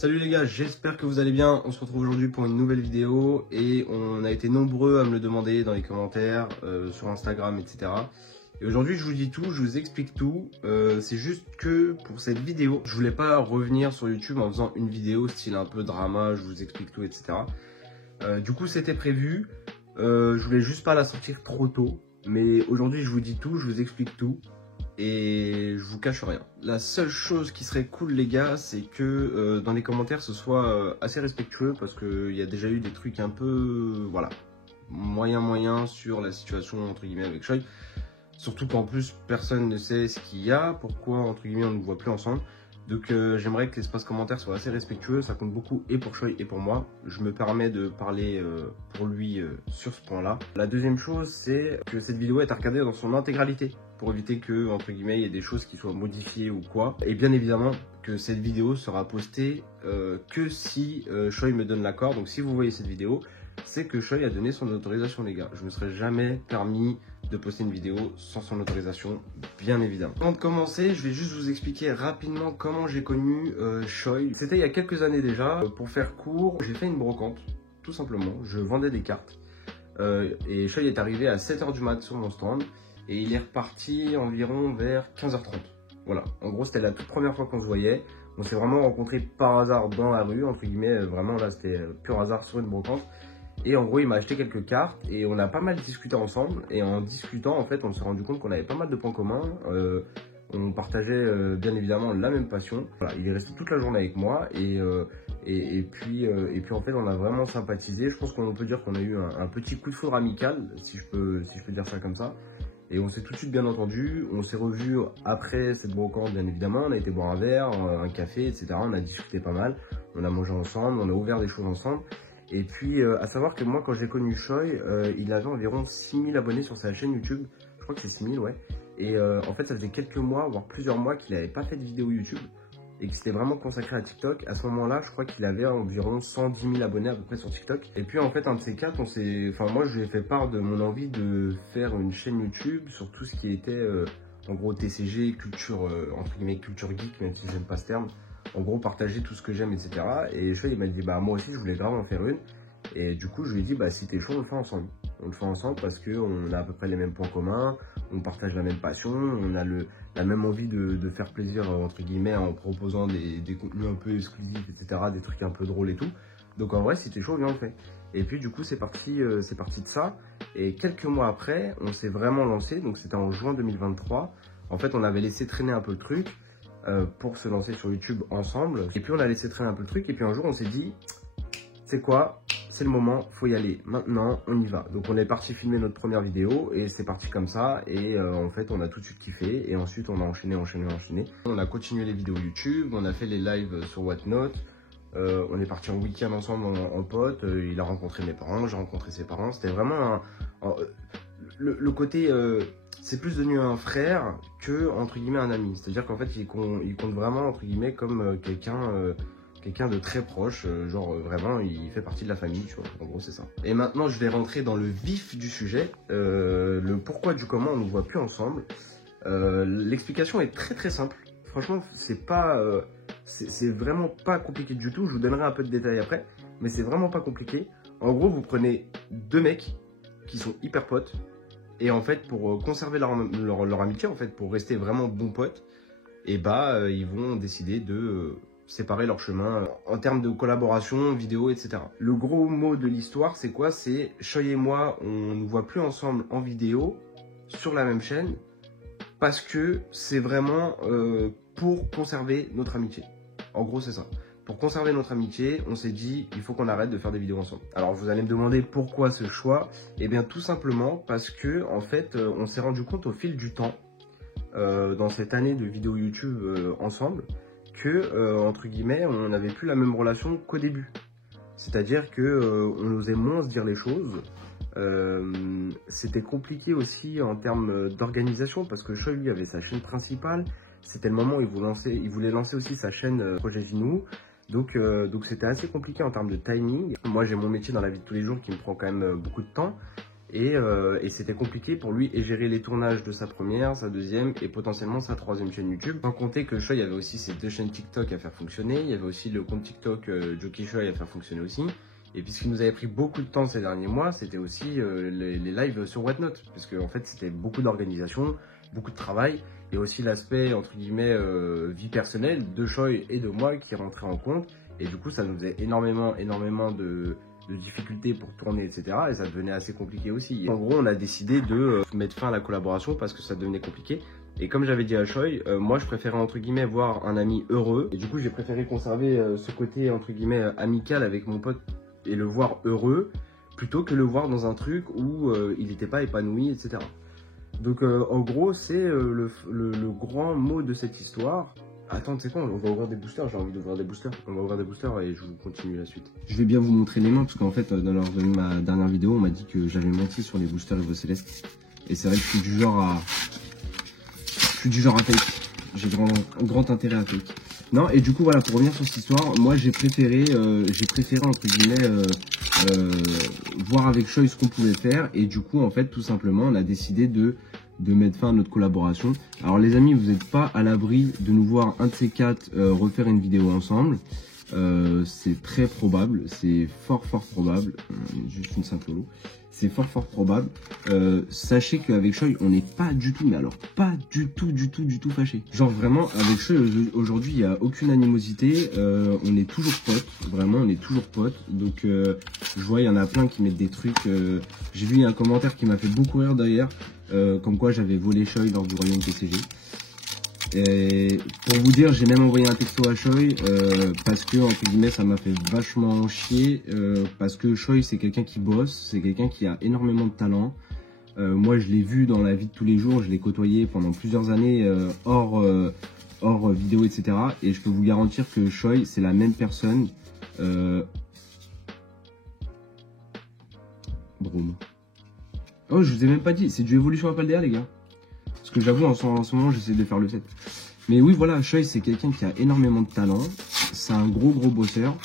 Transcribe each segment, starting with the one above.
Salut les gars, j'espère que vous allez bien. On se retrouve aujourd'hui pour une nouvelle vidéo et on a été nombreux à me le demander dans les commentaires, sur Instagram, etc. Et aujourd'hui je vous dis tout, je vous explique tout. C'est juste que pour cette vidéo, je voulais pas revenir sur YouTube en faisant une vidéo style un peu drama, je vous explique tout, etc. Du coup c'était prévu, je voulais juste pas la sortir trop tôt. Mais aujourd'hui je vous dis tout, je vous explique tout. Et je vous cache rien. La seule chose qui serait cool les gars, c'est que dans les commentaires ce soit assez respectueux, parce qu'il y a déjà eu des trucs un peu, voilà, moyen sur la situation entre guillemets avec Choi. Surtout qu'en plus personne ne sait ce qu'il y a, pourquoi entre guillemets on ne voit plus ensemble. Donc j'aimerais que l'espace commentaire soit assez respectueux, ça compte beaucoup et pour Choi et pour moi. Je me permets de parler pour lui sur ce point là. La deuxième chose, c'est que cette vidéo est à regarder dans son intégralité, pour éviter que, entre guillemets, il y ait des choses qui soient modifiées ou quoi. Et bien évidemment que cette vidéo sera postée que si Choi me donne l'accord. Donc si vous voyez cette vidéo, c'est que Choi a donné son autorisation les gars. Je me serais jamais permis de poster une vidéo sans son autorisation, bien évidemment. Avant de commencer, je vais juste vous expliquer rapidement comment j'ai connu Choi. C'était il y a quelques années déjà. Pour faire court, j'ai fait une brocante, tout simplement. Je vendais des cartes. Et Choi est arrivé à 7 h du mat sur mon stand. Et il est reparti environ vers 15 h 30. Voilà, en gros c'était la toute première fois qu'on se voyait. On s'est vraiment rencontrés par hasard dans la rue, entre guillemets, vraiment là c'était pur hasard sur une brocante. Et en gros il m'a acheté quelques cartes et on a pas mal discuté ensemble. Et en discutant en fait on s'est rendu compte qu'on avait pas mal de points communs. On partageait bien évidemment la même passion. Voilà, il est resté toute la journée avec moi et puis en fait on a vraiment sympathisé. Je pense qu'on peut dire qu'on a eu un petit coup de foudre amical, si je peux dire ça comme ça. Et on s'est tout de suite bien entendu, on s'est revus après cette brocante bien évidemment, on a été boire un verre, un café, etc. On a discuté pas mal, on a mangé ensemble, on a ouvert des choses ensemble. Et puis à savoir que moi quand j'ai connu Choi, il avait environ 6000 abonnés sur sa chaîne YouTube, je crois que c'est 6000 ouais. Et en fait ça faisait quelques mois, voire plusieurs mois qu'il n'avait pas fait de vidéo YouTube. Et qui s'était vraiment consacré à TikTok. À ce moment-là, je crois qu'il avait environ 110 000 abonnés à peu près sur TikTok. Et puis en fait, un de ces quatre, moi je lui ai fait part de mon envie de faire une chaîne YouTube sur tout ce qui était en gros TCG, culture, entre guillemets culture geek, même si j'aime pas ce terme. En gros, partager tout ce que j'aime, etc. Et Choi, il m'a dit, bah moi aussi je voulais grave en faire une. Et du coup, je lui ai dit, bah si t'es chaud, on le fait ensemble. On le fait ensemble parce qu'on a à peu près les mêmes points communs, on partage la même passion, on a la même envie de faire plaisir, entre guillemets, en proposant des contenus un peu exclusifs, etc., des trucs un peu drôles et tout. Donc en vrai, si t'es chaud, viens, on le fait. Et puis du coup, c'est parti de ça. Et quelques mois après, on s'est vraiment lancé, donc c'était en juin 2023. En fait, on avait laissé traîner un peu le truc pour se lancer sur YouTube ensemble. Et puis on a laissé traîner un peu le truc, et puis un jour, on s'est dit, c'est quoi ? C'est le moment, faut y aller, maintenant on y va. Donc on est parti filmer notre première vidéo et c'est parti comme ça et en fait on a tout de suite kiffé et ensuite on a enchaîné. On a continué les vidéos YouTube, on a fait les lives sur Whatnot, on est parti en week-end ensemble en pote, il a rencontré mes parents, j'ai rencontré ses parents, c'était vraiment le côté, c'est plus devenu un frère que entre guillemets un ami, c'est-à-dire qu'en fait il compte vraiment entre guillemets comme quelqu'un de très proche, genre vraiment il fait partie de la famille, tu vois, en gros c'est ça. Et maintenant je vais rentrer dans le vif du sujet, le pourquoi du comment on ne nous voit plus ensemble. L'explication est très simple, franchement c'est vraiment pas compliqué du tout, je vous donnerai un peu de détails après, mais c'est vraiment pas compliqué. En gros vous prenez deux mecs qui sont hyper potes, et en fait pour conserver leur amitié, en fait pour rester vraiment bons potes, et bah ils vont décider de séparer leurs chemins en termes de collaboration, vidéo, etc. Le gros mot de l'histoire, c'est quoi? C'est Choi et moi, on ne voit plus ensemble en vidéo sur la même chaîne parce que c'est vraiment pour conserver notre amitié. En gros, c'est ça. Pour conserver notre amitié, on s'est dit, il faut qu'on arrête de faire des vidéos ensemble. Alors, vous allez me demander pourquoi ce choix? Eh bien, tout simplement parce que, en fait, on s'est rendu compte au fil du temps, dans cette année de vidéos YouTube ensemble, que, entre guillemets, on n'avait plus la même relation qu'au début. C'est-à-dire que on osait moins se dire les choses. C'était compliqué aussi en termes d'organisation parce que Choi, lui, avait sa chaîne principale. C'était le moment où il voulait lancer aussi sa chaîne Projet Vinou. Donc c'était assez compliqué en termes de timing. Moi, j'ai mon métier dans la vie de tous les jours qui me prend quand même beaucoup de temps. Et c'était compliqué pour lui et gérer les tournages de sa première, sa deuxième et potentiellement sa troisième chaîne YouTube. Sans compter que Choi avait aussi ses 2 chaînes TikTok à faire fonctionner, il y avait aussi le compte TikTok Jockey Choi à faire fonctionner aussi. Et puis ce qui nous avait pris beaucoup de temps ces derniers mois, c'était aussi les lives sur Whatnot. Parce qu'en fait c'était beaucoup d'organisation, beaucoup de travail et aussi l'aspect entre guillemets vie personnelle de Choi et de moi qui rentrait en compte. Et du coup ça nous faisait énormément de difficultés pour tourner, etc. Et ça devenait assez compliqué aussi. En gros, on a décidé de mettre fin à la collaboration parce que ça devenait compliqué. Et comme j'avais dit à Choi, moi je préférais entre guillemets voir un ami heureux. Et du coup, j'ai préféré conserver ce côté entre guillemets amical avec mon pote et le voir heureux plutôt que le voir dans un truc où il n'était pas épanoui, etc. Donc en gros, c'est le grand mot de cette histoire. Attends, tu sais quoi, on va ouvrir des boosters, j'ai envie d'ouvrir des boosters. On va ouvrir des boosters et je vous continue la suite. Je vais bien vous montrer les mains parce qu'en fait, lors de ma dernière vidéo, on m'a dit que j'avais menti sur les boosters Evo Céleste. Et c'est vrai que je suis du genre à fake. J'ai grand intérêt à fake. Non, et du coup, voilà, pour revenir sur cette histoire, moi j'ai préféré entre guillemets, voir avec Choi ce qu'on pouvait faire. Et du coup, en fait, tout simplement, on a décidé de mettre fin à notre collaboration. Alors les amis, vous n'êtes pas à l'abri de nous voir un de ces quatre refaire une vidéo ensemble. C'est très probable, c'est fort probable. Juste une simple lot. C'est fort probable. Sachez qu'avec Choi, on n'est pas du tout, mais alors pas du tout fâché. Genre vraiment, avec Choi, aujourd'hui, il n'y a aucune animosité. On est toujours potes, vraiment, on est toujours potes. Donc, je vois, il y en a plein qui mettent des trucs. J'ai vu un commentaire qui m'a fait beaucoup rire d'ailleurs. Comme quoi j'avais volé Choi lors du royaume TCG. Et pour vous dire, j'ai même envoyé un texto à Choi parce que entre guillemets ça m'a fait vachement chier parce que Choi c'est quelqu'un qui bosse, c'est quelqu'un qui a énormément de talent. Moi je l'ai vu dans la vie de tous les jours, je l'ai côtoyé pendant plusieurs années hors vidéo, etc. Et je peux vous garantir que Choi c'est la même personne. Brome. Oh, je vous ai même pas dit, c'est du Evolution Apaldea, les gars. Parce que j'avoue, en ce moment, j'essaie de faire le set. Mais oui, voilà, Choi, c'est quelqu'un qui a énormément de talent. C'est un gros bosseur.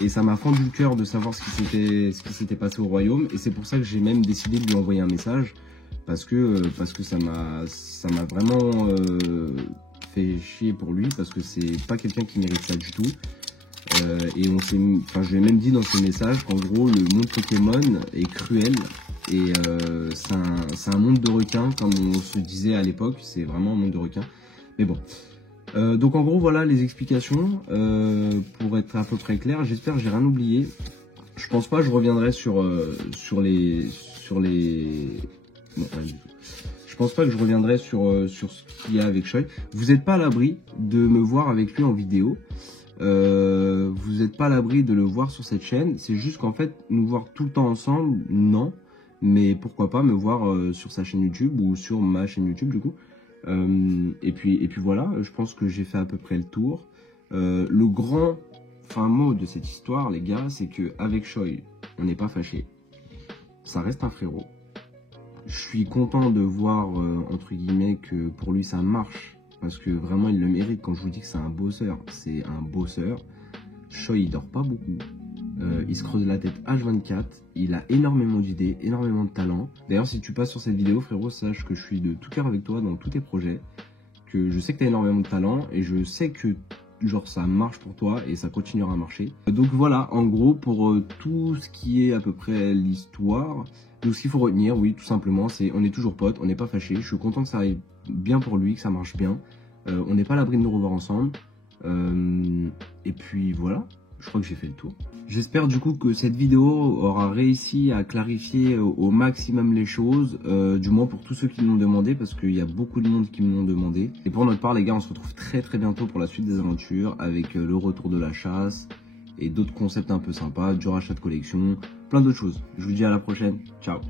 Et ça m'a fendu le cœur de savoir ce qui s'était passé au royaume. Et c'est pour ça que j'ai même décidé de lui envoyer un message. Parce que ça m'a vraiment fait chier pour lui. Parce que c'est pas quelqu'un qui mérite ça du tout. Et je lui ai même dit dans ce message qu'en gros, le monde Pokémon est cruel. Et c'est un monde de requins, comme on se disait à l'époque, c'est vraiment un monde de requins. Mais bon. Donc en gros, voilà les explications, pour être à peu près clair. J'espère que j'ai rien oublié. Je pense pas que je reviendrai sur les... Non, rien du tout. Je pense pas que je reviendrai sur ce qu'il y a avec Choi. Vous n'êtes pas à l'abri de me voir avec lui en vidéo. Vous n'êtes pas à l'abri de le voir sur cette chaîne. C'est juste qu'en fait, nous voir tout le temps ensemble, non. Mais pourquoi pas me voir sur sa chaîne YouTube ou sur ma chaîne YouTube du coup. Et puis voilà, je pense que j'ai fait à peu près le tour. Le grand fin mot de cette histoire, les gars, c'est que avec Choi, on n'est pas fâché. Ça reste un frérot. Je suis content de voir entre guillemets que pour lui ça marche. Parce que vraiment il le mérite. Quand je vous dis que c'est un bosseur, c'est un bosseur. Choi il dort pas beaucoup. Il se creuse la tête H24, il a énormément d'idées, énormément de talent. D'ailleurs, si tu passes sur cette vidéo, frérot, sache que je suis de tout cœur avec toi dans tous tes projets, que je sais que tu as énormément de talent et je sais que genre ça marche pour toi et ça continuera à marcher. Donc voilà, en gros, pour tout ce qui est à peu près l'histoire, donc ce qu'il faut retenir, oui, tout simplement, c'est on est toujours potes, on n'est pas fâchés. Je suis content que ça aille bien pour lui, que ça marche bien. On n'est pas à l'abri de nous revoir ensemble. Et puis voilà. Je crois que j'ai fait le tour. J'espère du coup que cette vidéo aura réussi à clarifier au maximum les choses, du moins pour tous ceux qui me l'ont demandé, parce qu'il y a beaucoup de monde qui me l'ont demandé. Et pour notre part les gars, on se retrouve très bientôt pour la suite des aventures, avec le retour de la chasse, et d'autres concepts un peu sympas, du rachat de collection, plein d'autres choses. Je vous dis à la prochaine, ciao.